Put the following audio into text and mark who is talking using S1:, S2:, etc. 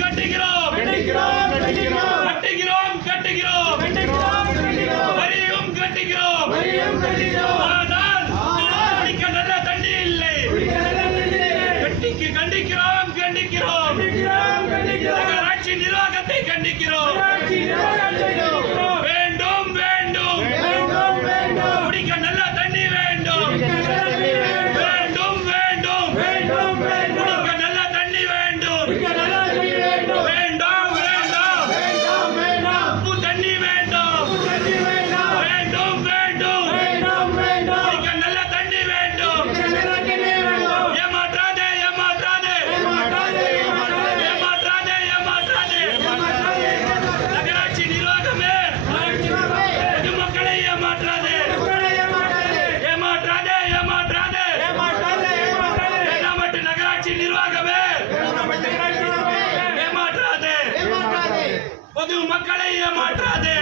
S1: கட்டுகிறோம்.
S2: கட்டுகிறோம் கட்டுகிறோம்.
S1: கட்டுகிறோம் கட்டுகிறோம். கட்டுகிறோம் கட்டுகிறோம். வரியும் கட்டுகிறோம். வரியும் கட்டுகிறோம். ஆனால் குடிக்க நல்ல தண்ணி இல்லை. கட்டிக்கு கண்டிக்கிறோம் கண்டிக்கிறோம். நகராட்சி நிர்வாகத்தை கண்டிக்கிறோம். வேண்டும் வேண்டும். வேண்டும் வேண்டும். நிர்வாகமே. ஏமாற்றாதே. பொது மக்களை ஏமாற்றாதே.